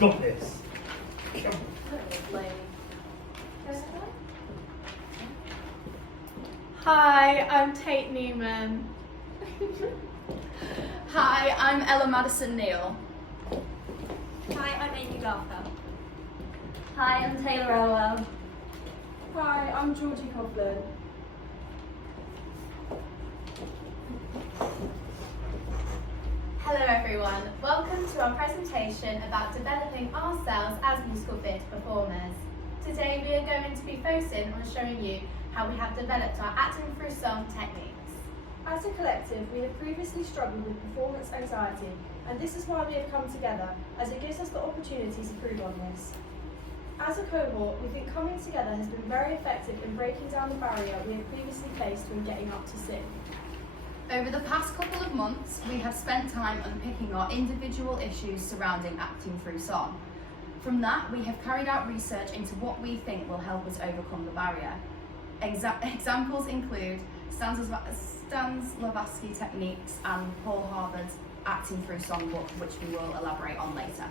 got this. Come on. Hi, I'm Tate Newman. Hi, I'm Ella Madison Neal. Hi, I'm Amy Garther. Hi, I'm Taylor Elwell. Hi, I'm Georgie Coughlin. Hello everyone, welcome to our presentation about developing ourselves as musical theatre performers. Today we are going to be focusing on showing you how we have developed our acting through song techniques. As a collective, we have previously struggled with performance anxiety, and this is why we have come together, as it gives us the opportunity to improve on this. As a cohort, we think coming together has been very effective in breaking down the barrier we have previously faced when getting up to sing. Over the past couple of months, we have spent time unpicking our individual issues surrounding acting through song. From that, we have carried out research into what we think will help us overcome the barrier. Examples include Stanislavski techniques and Paul Harvard's acting through songbook, which we will elaborate on later.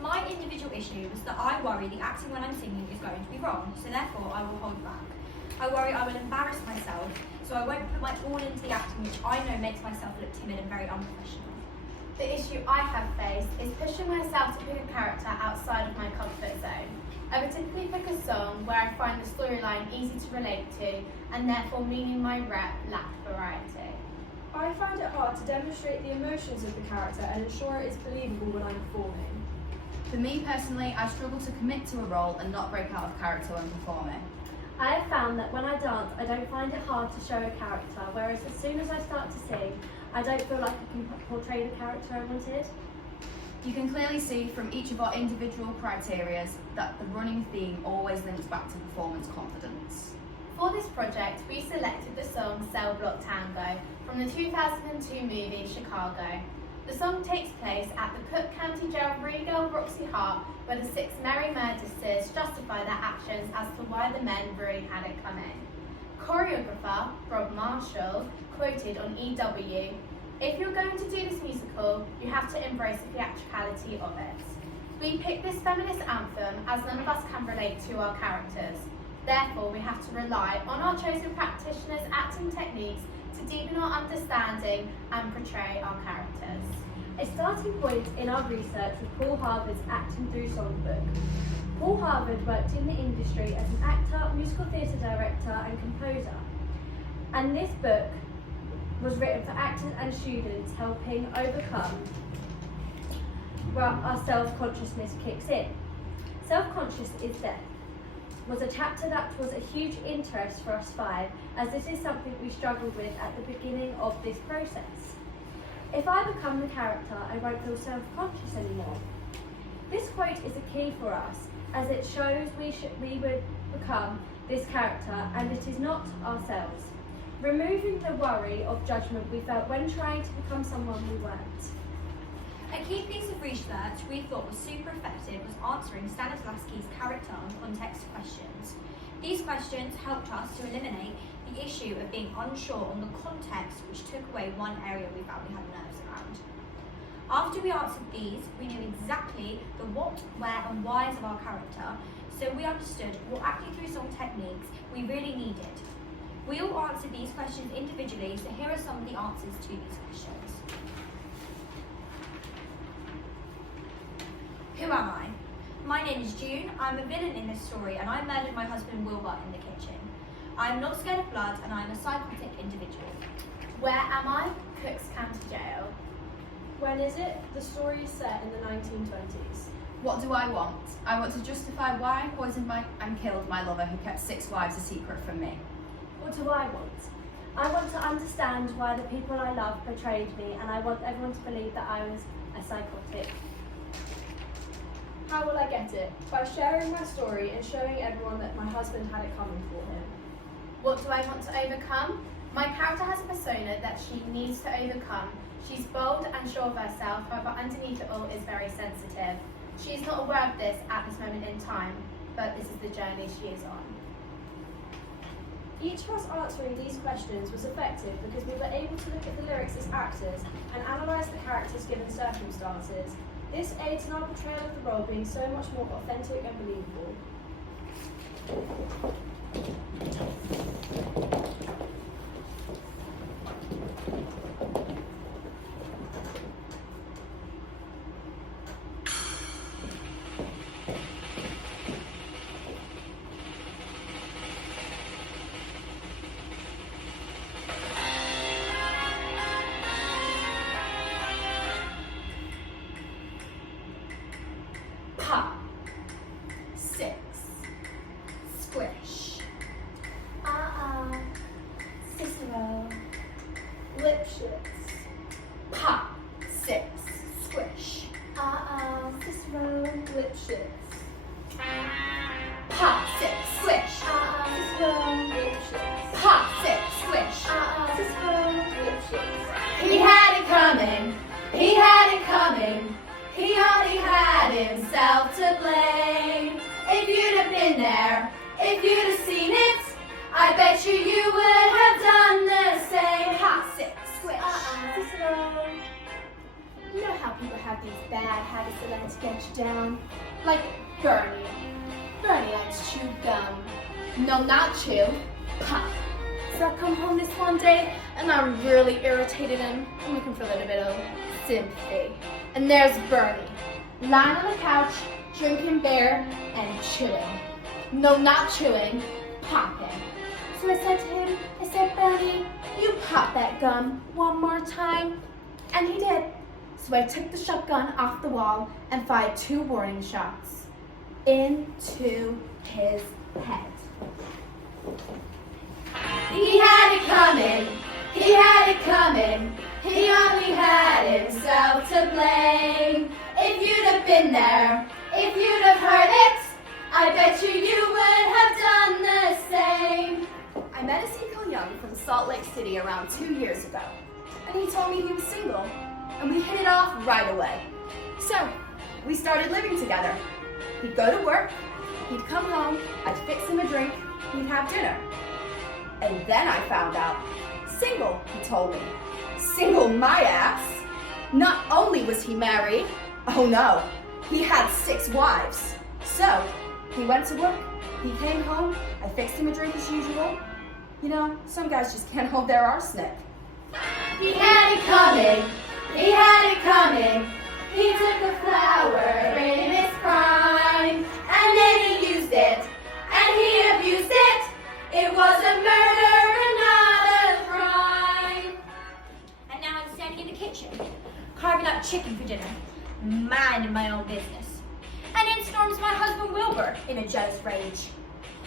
My individual issue was that I worry the acting when I'm singing is going to be wrong, so therefore I will hold back. I worry I will embarrass myself, so I won't put my all into the acting, which I know makes myself look timid and very unprofessional. The issue I have faced is pushing myself to pick a character outside of my comfort zone. I would typically pick a song where I find the storyline easy to relate to, and therefore meaning my rep lacked variety. I find it hard to demonstrate the emotions of the character and ensure it is believable when I'm performing. For me personally, I struggle to commit to a role and not break out of character when performing. I have found that when I dance, I don't find it hard to show a character, whereas as soon as I start to sing, I don't feel like I can portray the character I wanted. You can clearly see from each of our individual criteria that the running theme always links back to performance confidence. For this project, we selected the song Cell Block Tango from the 2002 movie Chicago. The song takes place at the Cook County Jail Regal Roxy Hart, where the 6 merry murderers justify their actions as to why the men really had it coming. Choreographer Rob Marshall quoted on EW, "If you're going to do this musical, you have to embrace the theatricality of it." We picked this feminist anthem as none of us can relate to our characters. Therefore, we have to rely on our chosen practitioners' acting techniques to deepen our understanding and portray our characters. A starting point in our research was Paul Harvard's Acting Through Songbook. Paul Harvard worked in the industry as an actor, musical theatre director and composer. And this book was written for actors and students helping overcome where our self-consciousness kicks in. Self-conscious is death was a chapter that was a huge interest for us 5, as this is something we struggled with at the beginning of this process. If I become the character, I won't feel self-conscious anymore. This quote is a key for us, as it shows we would become this character and it is not ourselves. Removing the worry of judgment we felt when trying to become someone we weren't. A key piece of research we thought was super effective was answering Stanislavski's character and context questions. These questions helped us to eliminate the issue of being unsure on the context, which took away one area we felt we had nerves around. After we answered these, we knew exactly the what, where and whys of our character, so we understood what acting through song techniques we really needed. We all answered these questions individually, so here are some of the answers to these questions. Who am I? My name is June, I'm a villain in this story and I murdered my husband Wilbur in the kitchen. I am not scared of blood and I am a psychotic individual. Where am I? Cooks County Jail. When is it? The story is set in the 1920s. What do I want? I want to justify why I poisoned and killed my lover who kept 6 wives a secret from me. What do I want? I want to understand why the people I love betrayed me, and I want everyone to believe that I was a psychotic. How will I get it? By sharing my story and showing everyone that my husband had it coming for him. What do I want to overcome? My character has a persona that she needs to overcome. She's bold and sure of herself, however underneath it all is very sensitive. She is not aware of this at this moment in time, but this is the journey she is on. Each of us answering these questions was effective because we were able to look at the lyrics as actors and analyse the characters given circumstances. This aids in our portrayal of the role being so much more authentic and believable. Pop. 6. Squish. Cicero. Lipschitz. Pop. 6. Squish. Cicero. Lipschitz. Pop. 6. Squish. Cicero. Lipschitz. Pop. 6. Squish. Cicero. Lipschitz. He had it coming. He had it coming. He only had himself to blame. If you'd have been there, if you'd have seen it, I bet you would have done the same. Pop. 6. Squish. Cicero. You know how people have these bad habits that like to get you down? Like Bernie. Bernie likes to chew gum. No, not chew. Pop. So I come home this one day and I really irritated him. I'm looking for a little bit of sympathy. And there's Bernie, lying on the couch, drinking beer and chewing. No, not chewing, popping. So I said to him, Bernie, you pop that gum one more time. And he did. So I took the shotgun off the wall and fired 2 warning shots into his head. He had it coming. He had it coming. He only had himself to blame. If you'd have been there, if you'd have heard it, I bet you would have done the same. I met Ezekiel Young from Salt Lake City around 2 years ago, and he told me he was single, and we hit it off right away. So, we started living together. He'd go to work, he'd come home, I'd fix him a drink, he'd have dinner. And then I found out, single, he told me. Single my ass. Not only was he married, oh no, he had 6 wives. So, he went to work, he came home, I fixed him a drink as usual. You know, some guys just can't hold their arsenic. He had it coming, he had it coming. He took a flower in his prime, and then he used it, and he abused it. It was a murder and not a crime. And now I'm standing in the kitchen, carving up chicken for dinner, minding my own business. And in storms my husband Wilbur in a jealous rage.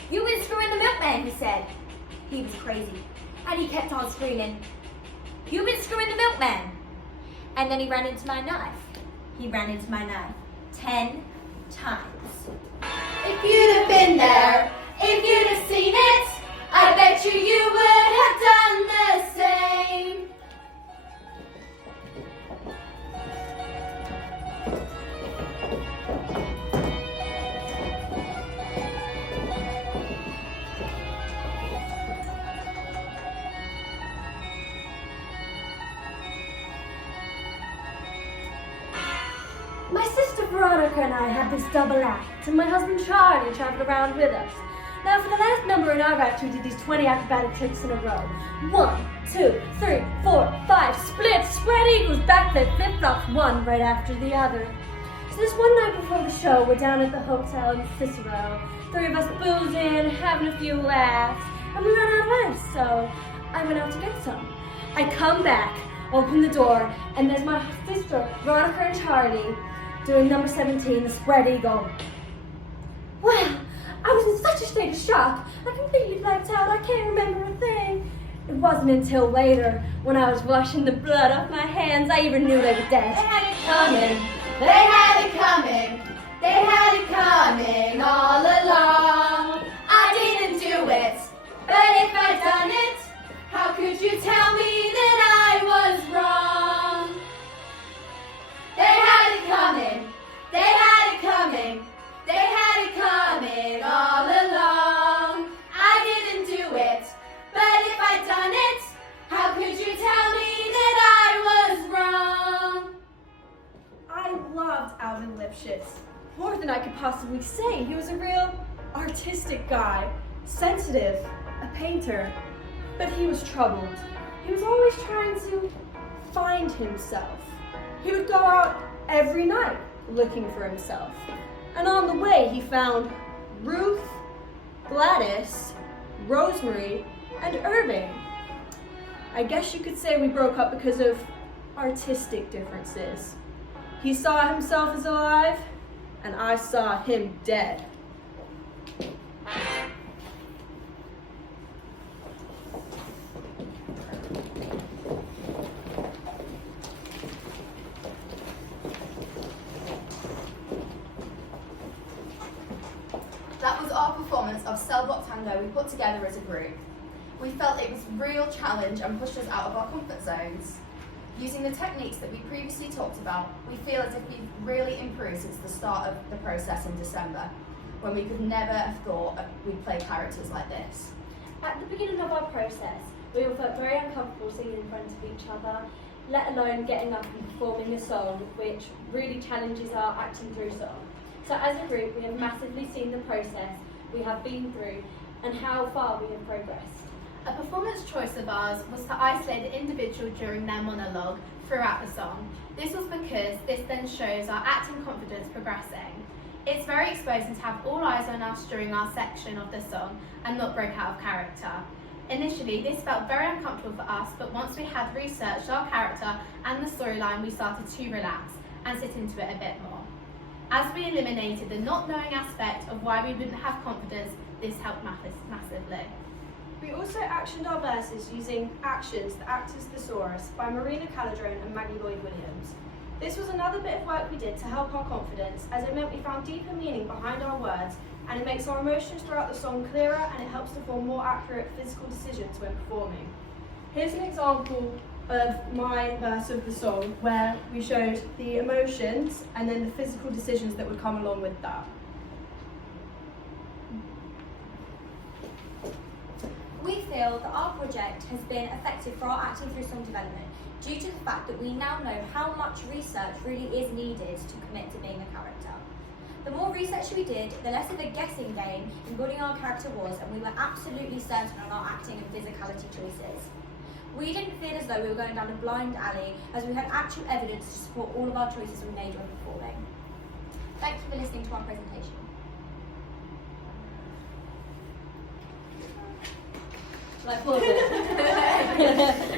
"You been screwing the milkman," he said. He was crazy, and he kept on screaming, "You been screwing the milkman." And then he ran into my knife. He ran into my knife 10 times. If you'd have been there, if you'd have seen it, I bet you would have done the same. My sister Veronica and I had this double act, and my husband Charlie traveled around with us. Now, for the last number in our act, we did these 20 acrobatic tricks in a row. 1, 2, 3, 4, 5, splits, spread eagles, backflip, flip-flops, one right after the other. So this one night before the show, we're down at the hotel in Cicero. 3 of us boozing, having a few laughs, and we ran out of ice, so I went out to get some. I come back, open the door, and there's my sister, Veronica and Charlie, doing number 17, the spread eagle. Well, I was in such a state of shock, I completely blacked out, I can't remember a thing. It wasn't until later, when I was washing the blood off my hands, I even knew they were dead. They had it coming, they had it coming, they had it coming all along. I didn't do it, but if I'd done it, how could you tell me that I was wrong? They had it coming, they had it coming, they had it coming all along. I didn't do it, but if I'd done it, how could you tell me that I was wrong? I loved Lipschitz. More than I could possibly say. He was a real artistic guy, sensitive, a painter. But he was troubled. He was always trying to find himself. He would go out every night looking for himself. And on the way he found Ruth, Gladys, Rosemary, and Irving. I guess you could say we broke up because of artistic differences. He saw himself as alive, and I saw him dead. That was our performance of Cell Block Tango we put together as a group. We felt it was a real challenge and pushed us out of our comfort zones. Using the techniques that we previously talked about, we feel as if we've really improved since the start of the process in December, when we could never have thought we'd play characters like this. At the beginning of our process, we all felt very uncomfortable singing in front of each other, let alone getting up and performing a song, which really challenges our acting through song. So as a group, we have massively seen the process we have been through and how far we have progressed. A performance choice of ours was to isolate the individual during their monologue throughout the song. This was because this then shows our acting confidence progressing. It's very exposing to have all eyes on us during our section of the song and not break out of character. Initially, this felt very uncomfortable for us, but once we had researched our character and the storyline, we started to relax and sit into it a bit more. As we eliminated the not knowing aspect of why we wouldn't have confidence, this helped massively. We also actioned our verses using Actions, the Actors Thesaurus by Marina Calladrone and Maggie Lloyd-Williams. This was another bit of work we did to help our confidence, as it meant we found deeper meaning behind our words, and it makes our emotions throughout the song clearer, and it helps to form more accurate physical decisions when performing. Here's an example of my verse of the song where we showed the emotions and then the physical decisions that would come along with that. We feel that our project has been effective for our acting through song development due to the fact that we now know how much research really is needed to commit to being a character. The more research we did, the less of a guessing game embodying our character was, and we were absolutely certain on our acting and physicality choices. We didn't feel as though we were going down a blind alley, as we had actual evidence to support all of our choices we made when performing. Thank you for listening to our presentation. Like, pause it.